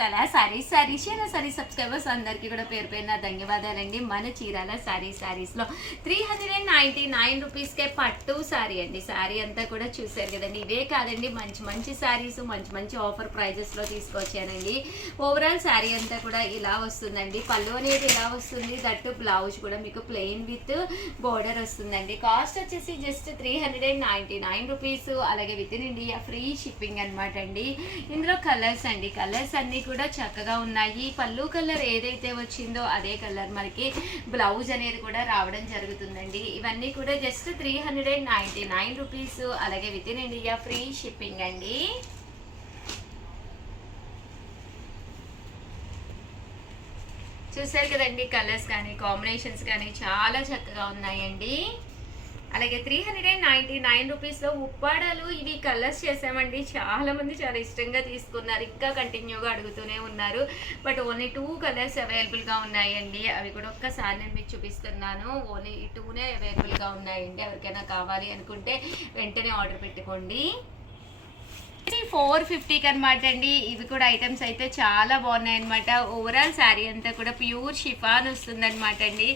చాలా sorry subscribers అందరికీ కూడా పేరు పేరున ధన్యవాదాలండి. మన చీరాల సారీస్లో 399 రూపీస్కే పట్టు సారీ అండి. సారీ అంతా కూడా చూసారు కదండి. ఇవే కాదండి, మంచి సారీస్ మంచి ఆఫర్ ప్రైజెస్లో తీసుకొచ్చానండి. ఓవరాల్ సారీ అంతా కూడా ఇలా వస్తుందండి. పళ్ళు అనేది ఇలా వస్తుంది. దట్టు బ్లౌజ్ కూడా మీకు ప్లెయిన్ విత్ బోర్డర్ వస్తుందండి. కాస్ట్ వచ్చేసి జస్ట్ 399 రూపీస్. అలాగే within India free shipping అనమాట అండి. ఇందులో కలర్స్ అండి, కలర్స్ అన్ని కూడా చక్కగా ఉన్నాయి. పళ్ళు కలర్ ఏదైతే వచ్చిందో అదే కలర్ మనకి బ్లౌజ్ అనేది కూడా రావడం జరుగుతుందండి. ఇవన్నీ కూడా జస్ట్ 399 రూపీస్. అలాగే within India free shipping అండి. చూసారు కదండి, కలర్స్ కానీ కాంబినేషన్స్ కానీ చాలా చక్కగా ఉన్నాయండి. అలాగే 399 రూపీస్లో ఉప్పాడాలు ఇవి కలర్స్ చేసామండి. చాలా మంది చాలా ఇష్టంగా తీసుకున్నారు, ఇంకా కంటిన్యూగా అడుగుతూనే ఉన్నారు. బట్ ఓన్లీ 2 కలర్స్ అవైలబుల్గా ఉన్నాయండి. అవి కూడా ఒక్కసారి నేను మీకు చూపిస్తున్నాను. ఓన్లీ 2నే అవైలబుల్గా ఉన్నాయండి. ఎవరికైనా కావాలి అనుకుంటే వెంటనే ఆర్డర్ పెట్టుకోండి. 450కి అనమాట అండి. ఇవి కూడా ఐటమ్స్ అయితే చాలా బాగున్నాయి అనమాట. ఓవరాల్ శారీ అంతా కూడా ప్యూర్ షిఫాన్ వస్తుంది అనమాట అండి.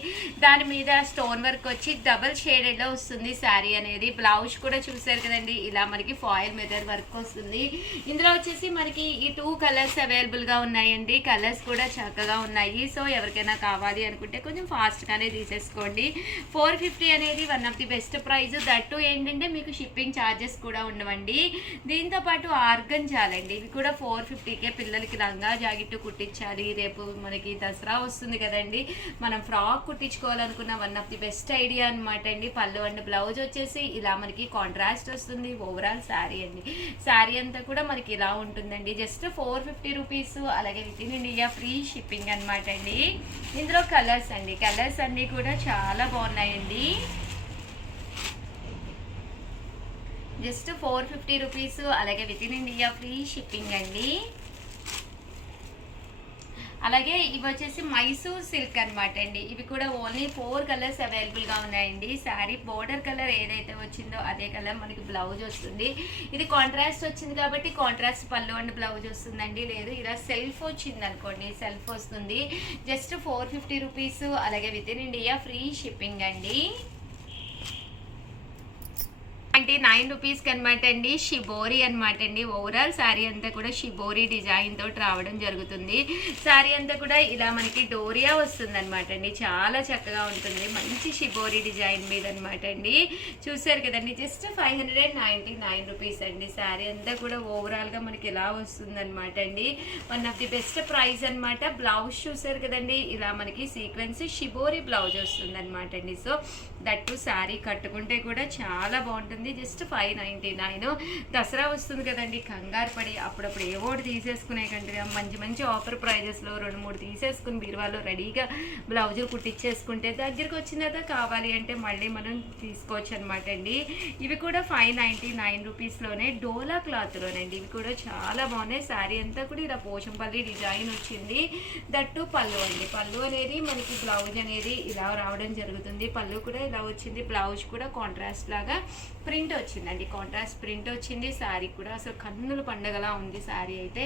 దాని మీద స్టోన్ వర్క్ వచ్చి డబల్ షేడెడ్లో వస్తుంది శారీ అనేది. బ్లౌజ్ కూడా చూసారు కదండి, ఇలా మనకి ఫాయిల్ మెథడ్ వర్క్ వస్తుంది. ఇందులో వచ్చేసి మనకి ఈ 2 కలర్స్ అవైలబుల్గా ఉన్నాయండి. కలర్స్ కూడా చక్కగా ఉన్నాయి. సో ఎవరికైనా కావాలి అనుకుంటే కొంచెం ఫాస్ట్గానే తీసేసుకోండి. 450 అనేది one of the best price. That ఏంటంటే మీకు షిప్పింగ్ ఛార్జెస్ కూడా ఉండవండి. దీంతో పాటు ఆర్గంజాలండి, ఇవి కూడా 450కే పిల్లలకి లంగా జాకెట్ కుట్టించాలి. రేపు మనకి దసరా వస్తుంది కదండి, మనం ఫ్రాక్ కుట్టించుకోవాలనుకున్న one of the best idea అనమాట అండి. పళ్ళు అండ్ బ్లౌజ్ వచ్చేసి ఇలా మనకి కాంట్రాస్ట్ వస్తుంది. ఓవరాల్ శారీ అండి, శారీ అంతా కూడా మనకి ఇలా ఉంటుందండి. Just 450 rupees. అలాగే within India free shipping అనమాట అండి. ఇందులో కలర్స్ అండి, కలర్స్ అన్నీ కూడా చాలా బాగున్నాయండి. Just 450 rupees. అలాగే within India free shipping అండి. అలాగే ఇవి వచ్చేసి మైసూర్ సిల్క్ అనమాట అండి. ఇవి కూడా ఓన్లీ 4 కలర్స్ అవైలబుల్గా ఉన్నాయండి. శారీ బోర్డర్ కలర్ ఏదైతే వచ్చిందో అదే కలర్ మనకి బ్లౌజ్ వస్తుంది. ఇది కాంట్రాస్ట్ వచ్చింది కాబట్టి కాంట్రాస్ట్ పళ్ళు అండ్ బ్లౌజ్ వస్తుందండి. లేదు ఇలా సెల్ఫ్ వచ్చింది అనుకోండి, సెల్ఫ్ వస్తుంది. Just 450 rupees. అలాగే within India free shipping అండి. 99 రూపీస్కి అనమాట అండి. షిబోరి అనమాట అండి. ఓవరాల్ శారీ అంతా కూడా షిబోరి డిజైన్ తోటి రావడం జరుగుతుంది. శారీ అంతా కూడా ఇలా మనకి డోరియా వస్తుంది అనమాట అండి. చాలా చక్కగా ఉంటుంది, మంచి షిబోరి డిజైన్ మీద అనమాట అండి. చూసారు కదండి, జస్ట్ 599 రూపీస్ అండి. శారీ అంతా కూడా ఓవరాల్గా మనకి ఇలా వస్తుంది అనమాట అండి. One of the best price అనమాట. బ్లౌజ్ చూసారు కదండి, ఇలా మనకి సీక్వెన్స్ షిబోరి బ్లౌజ్ వస్తుంది అనమాట అండి. సో దట్టు శారీ కట్టుకుంటే కూడా చాలా బాగుంటుంది. జస్ట్ 599. దసరా వస్తుంది కదండి, కంగారు పడి అప్పుడప్పుడు ఏవోటి తీసేసుకునే కంటే మంచి ఆఫర్ ప్రైజెస్లో 2-3 తీసేసుకుని బీరువాలో రెడీగా బ్లౌజులు కుట్టించేసుకుంటే దగ్గరికి వచ్చిన తర్వాత కావాలి అంటే మళ్ళీ మనం తీసుకోవచ్చు అనమాట అండి. ఇవి కూడా 599 రూపీస్లోనే డోలా క్లాత్లోనండి. ఇవి కూడా చాలా బాగున్నాయి. శారీ అంతా కూడా ఇలా పోచంపల్లి డిజైన్ వచ్చింది. దట్టు పళ్ళు అండి. పళ్ళు అనేది మనకి బ్లౌజ్ అనేది ఇలా రావడం జరుగుతుంది. పళ్ళు కూడా ఇలా వచ్చింది. బ్లౌజ్ కూడా కాంట్రాస్ట్ లాగా ప్రింట్ వచ్చిందండి, కాంట్రాస్ట్ ప్రింట్ వచ్చింది. శారీ కూడా అసలు కన్నుల పండగలా ఉంది శారీ అయితే.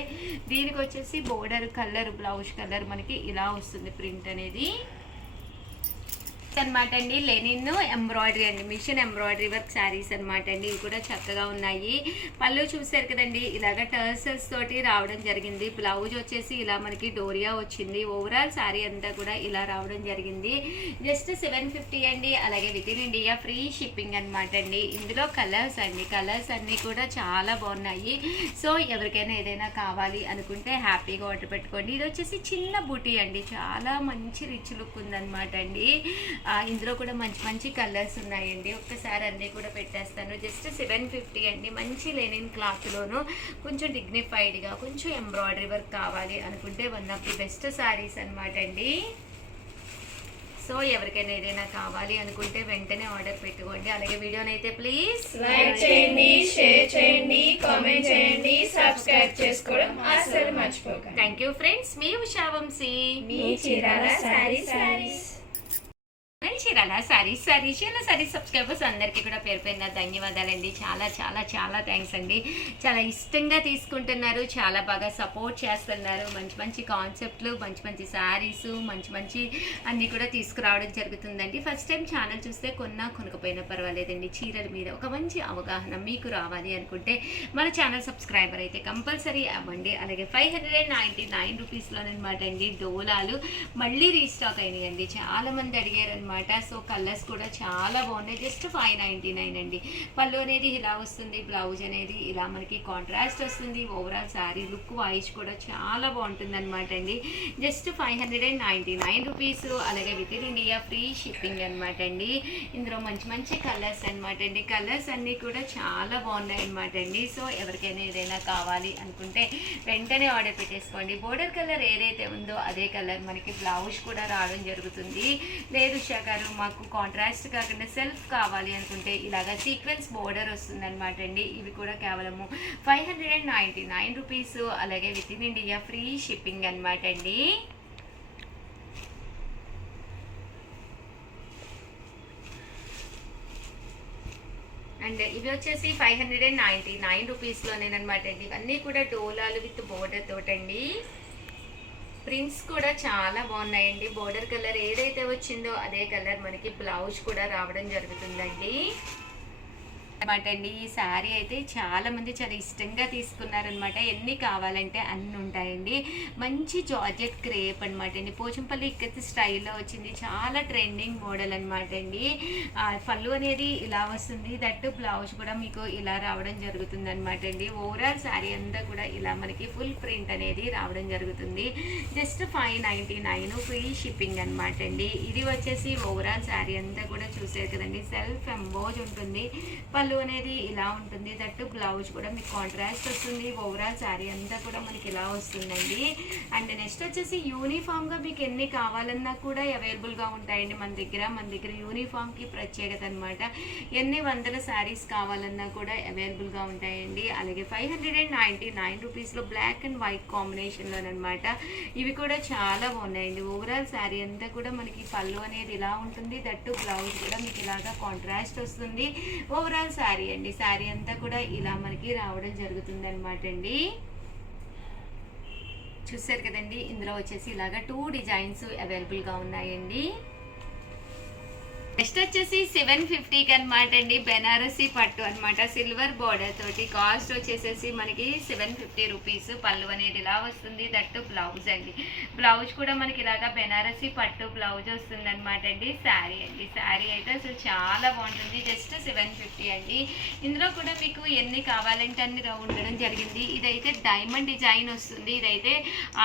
దీనికి వచ్చేసి బోర్డర్ కలర్, బ్లౌజ్ కలర్ మనకి ఇలా వస్తుంది ప్రింట్ అనేది అనమాట అండి. లెనిన్ ఎంబ్రాయిడరీ అండి, మిషన్ ఎంబ్రాయిడరీ వర్క్ శారీస్ అనమాట అండి. ఇవి కూడా చక్కగా ఉన్నాయి. పళ్ళు చూసారు కదండి, ఇలాగ టర్సల్స్ తోటి రావడం జరిగింది. బ్లౌజ్ వచ్చేసి ఇలా మనకి డోరియా వచ్చింది. ఓవరాల్ శారీ అంతా కూడా ఇలా రావడం జరిగింది. జస్ట్ 750 అండి. అలాగే within India free shipping అనమాట అండి. ఇందులో కలర్స్ అండి, కలర్స్ అన్నీ కూడా చాలా బాగున్నాయి. సో ఎవరికైనా ఏదైనా కావాలి అనుకుంటే హ్యాపీగా ఆర్డర్ పెట్టుకోండి. ఇది వచ్చేసి చిన్న బూటీ అండి, చాలా మంచి రిచ్ లుక్ ఉందన్నమాట అండి. ఇందులో కూడా మంచి కలర్స్ ఉన్నాయండి. ఒక్కసారి అన్నీ కూడా పెట్టేస్తాను. జస్ట్ 750 అండి. మంచి లెనిన్ క్లాత్లోను కొంచెం డిగ్నిఫైడ్గా కొంచెం ఎంబ్రాయిడరీ వర్క్ కావాలి అనుకుంటే one of the best saris అనమాట అండి. సో ఎవరికైనా ఏదైనా కావాలి అనుకుంటే వెంటనే ఆర్డర్ పెట్టుకోండి. అలాగే వీడియోని అయితే ప్లీజ్ లైక్ చేయండి, షేర్ చేయండి, కామెంట్ చేయండి, సబ్స్క్రైబ్ చేసుకోవడం అస్సలు మర్చిపోకండి. Thank you friends. మీ ఉషా వంశీ, మీ Chirala sarees. Chirala sarees subscribers అందరికీ కూడా పేరు పేరున ధన్యవాదాలండి. చాలా చాలా చాలా థ్యాంక్స్ అండి. చాలా ఇష్టంగా తీసుకుంటున్నారు, చాలా బాగా సపోర్ట్ చేస్తున్నారు. మంచి మంచి కాన్సెప్ట్లు, మంచి మంచి శారీస్, మంచి మంచి అన్నీ కూడా తీసుకురావడం జరుగుతుందండి. ఫస్ట్ టైం ఛానల్ చూస్తే కొనకపోయినా పర్వాలేదండి. చీరల మీద ఒక మంచి అవగాహన మీకు రావాలి అనుకుంటే మన ఛానల్ సబ్స్క్రైబర్ అయితే కంపల్సరీ అవ్వండి. అలాగే 599 రూపీస్లోనమాట అండి డోలాలు మళ్ళీ రీస్టాక్ అయినాయండి. చాలా మంది అడిగారనమాట. సో కలర్స్ కూడా చాలా బాగున్నాయి. జస్ట్ 599 అండి. పళ్ళు అనేది ఇలా వస్తుంది, బ్లౌజ్ అనేది ఇలా మనకి కాంట్రాస్ట్ వస్తుంది. ఓవరాల్ శారీ లుక్ వైజ్ కూడా చాలా బాగుంటుంది అనమాట అండి. Just 599 rupees. అలాగే within India free shipping అనమాట అండి. ఇందులో మంచి మంచి కలర్స్ అనమాట అండి. కలర్స్ అన్నీ కూడా చాలా బాగున్నాయి అనమాట అండి. సో ఎవరికైనా ఏదైనా కావాలి అనుకుంటే వెంటనే ఆర్డర్ పెట్టేసుకోండి. బోర్డర్ కలర్ ఏదైతే ఉందో అదే కలర్ మనకి బ్లౌజ్ కూడా రావడం జరుగుతుంది. లేదు ఉషా గారు మాకు కాంట్రాస్ట్ కాకుండా సెల్ఫ్ కావాలి అనుకుంటే ఇలాగా సీక్వెన్స్ బోర్డర్ వస్తుంది అనమాట అండి. ఇవి కూడా కేవలము 599 రూపీస్. అలాగే within India free shipping అనమాట అండి. అండ్ ఇవి వచ్చేసి 599 రూపీస్లోనేనమాట అండి. ఇవన్నీ కూడా డోలాలు విత్ బోర్డర్ తోటండి. ప్రింట్స్ కూడా చాలా బాగున్నాయండి. బోర్డర్ కలర్ ఏదైతే వచ్చిందో అదే కలర్ మనకి బ్లౌజ్ కూడా రావడం జరుగుతుందండి అనమాట అండి. ఈ శారీ అయితే చాలా మంది చాలా ఇష్టంగా తీసుకున్నారనమాట. ఎన్ని కావాలంటే అన్ని ఉంటాయండి. మంచి జార్జెట్ క్రేప్ అనమాట అండి. పోచంపల్లి ఇక్కత్ స్టైల్లో వచ్చింది. చాలా ట్రెండింగ్ మోడల్ అనమాట అండి. పళ్ళు అనేది ఇలా వస్తుంది. దట్టు బ్లౌజ్ కూడా మీకు ఇలా రావడం జరుగుతుంది అనమాట అండి. ఓవరాల్ శారీ అంతా కూడా ఇలా మనకి ఫుల్ ప్రింట్ అనేది రావడం జరుగుతుంది. జస్ట్ 599 ఫ్రీ షిప్పింగ్ అనమాట అండి. ఇది వచ్చేసి ఓవరాల్ శారీ అంతా కూడా చూసారు కదండి. సెల్ఫ్ ఎంబోజ్ ఉంటుంది. పళ్ళు అనేది ఇలా ఉంటుంది. దట్టు బ్లౌజ్ కూడా మీకు కాంట్రాస్ట్ వస్తుంది. ఓవరాల్ శారీ అంతా కూడా మనకి ఇలా వస్తుందండి. అండ్ నెక్స్ట్ వచ్చేసి యూనిఫామ్గా మీకు ఎన్ని కావాలన్నా కూడా అవైలబుల్గా ఉంటాయండి మన దగ్గర యూనిఫామ్కి ప్రత్యేకత అనమాట. ఎన్ని వందల శారీస్ కావాలన్నా కూడా అవైలబుల్గా ఉంటాయండి. అలాగే 599 రూపీస్లో బ్లాక్ అండ్ వైట్ కాంబినేషన్లోనమాట. ఇవి కూడా చాలా బాగున్నాయండి. ఓవరాల్ శారీ అంతా కూడా మనకి పళ్ళు అనేది ఇలా ఉంటుంది. దట్టు బ్లౌజ్ కూడా మీకు ఇలాగా కాంట్రాస్ట్ వస్తుంది. ఓవరాల్ శారీ అండి. శారీ అంతా కూడా ఇలా మనకి రావడం జరుగుతుంది అనమాట అండి. చూసారు కదండి. ఇందులో వచ్చేసి ఇలాగా 2 డిజైన్స్ అవైలబుల్గా ఉన్నాయండి. నెక్స్ట్ వచ్చేసి 750కి అనమాట అండి. బెనారసీ పట్టు అనమాట. సిల్వర్ బార్డర్ తోటి. కాస్ట్ వచ్చేసేసి మనకి 750 రూపీస్. పళ్ళు అనేది ఇలా వస్తుంది. దట్టు బ్లౌజ్ అండి. బ్లౌజ్ కూడా మనకి ఇలాగా బెనారసీ పట్టు బ్లౌజ్ వస్తుంది అనమాట అండి. శారీ అండి. శారీ అయితే అసలు చాలా బాగుంటుంది. జస్ట్ 750 అండి. ఇందులో కూడా మీకు ఎన్ని కావాలంటే అన్ని ఉండడం జరిగింది. ఇదైతే డైమండ్ డిజైన్ వస్తుంది. ఇదైతే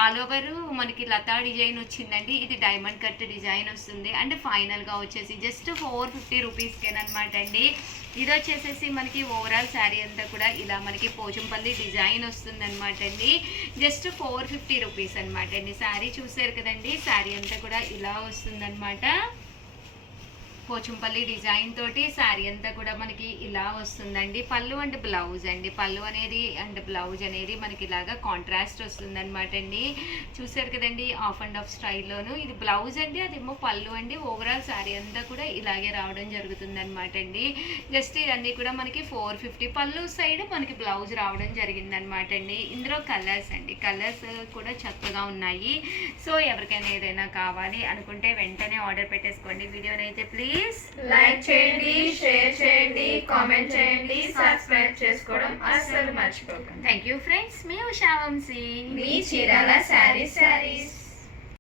ఆల్ ఓవర్ మనకి లతా డిజైన్ వచ్చిందండి. ఇది డైమండ్ కట్ డిజైన్ వస్తుంది. అండ్ ఫైనల్గా వచ్చేసి జస్ట్ 450 రూపీస్కేనమాట అండి. ఇది వచ్చేసేసి మనకి ఓవరాల్ శారీ అంతా కూడా ఇలా మనకి పోచంపల్లి డిజైన్ వస్తుంది అనమాట అండి. జస్ట్ 450 రూపీస్ అనమాట అండి. శారీ చూసారు కదండి. శారీ అంతా కూడా ఇలా వస్తుంది అనమాట. పోచంపల్లి డిజైన్ తోటి శారీ అంతా కూడా మనకి ఇలా వస్తుందండి. పళ్ళు అండ్ బ్లౌజ్ అండి. పళ్ళు అనేది అండ్ బ్లౌజ్ అనేది మనకి ఇలాగా కాంట్రాస్ట్ వస్తుంది అనమాట అండి. చూసారు కదండి. ఆఫ్ అండ్ ఆఫ్ స్టైల్లోను ఇది బ్లౌజ్ అండి, అదేమో పళ్ళు అండి. ఓవరాల్ శారీ అంతా కూడా ఇలాగే రావడం జరుగుతుంది అనమాట అండి. జస్ట్ ఇవన్నీ కూడా మనకి 450. పళ్ళు సైడ్ మనకి బ్లౌజ్ రావడం జరిగింది అనమాట అండి. ఇందులో కలర్స్ అండి. కలర్స్ కూడా చక్కగా ఉన్నాయి. సో ఎవరికైనా ఏదైనా కావాలి అనుకుంటే వెంటనే ఆర్డర్ పెట్టేసుకోండి. వీడియోని అయితే ప్లీజ్ లైక్ చేయండి, షేర్ చేయండి, కామెంట్ చేయండి, సబ్స్క్రైబ్ చేసుకోవడం అస్సలు మర్చిపోకండి. Thank you friends. మీ ఉషా వంశీ, మీ చీరాల శారీస్.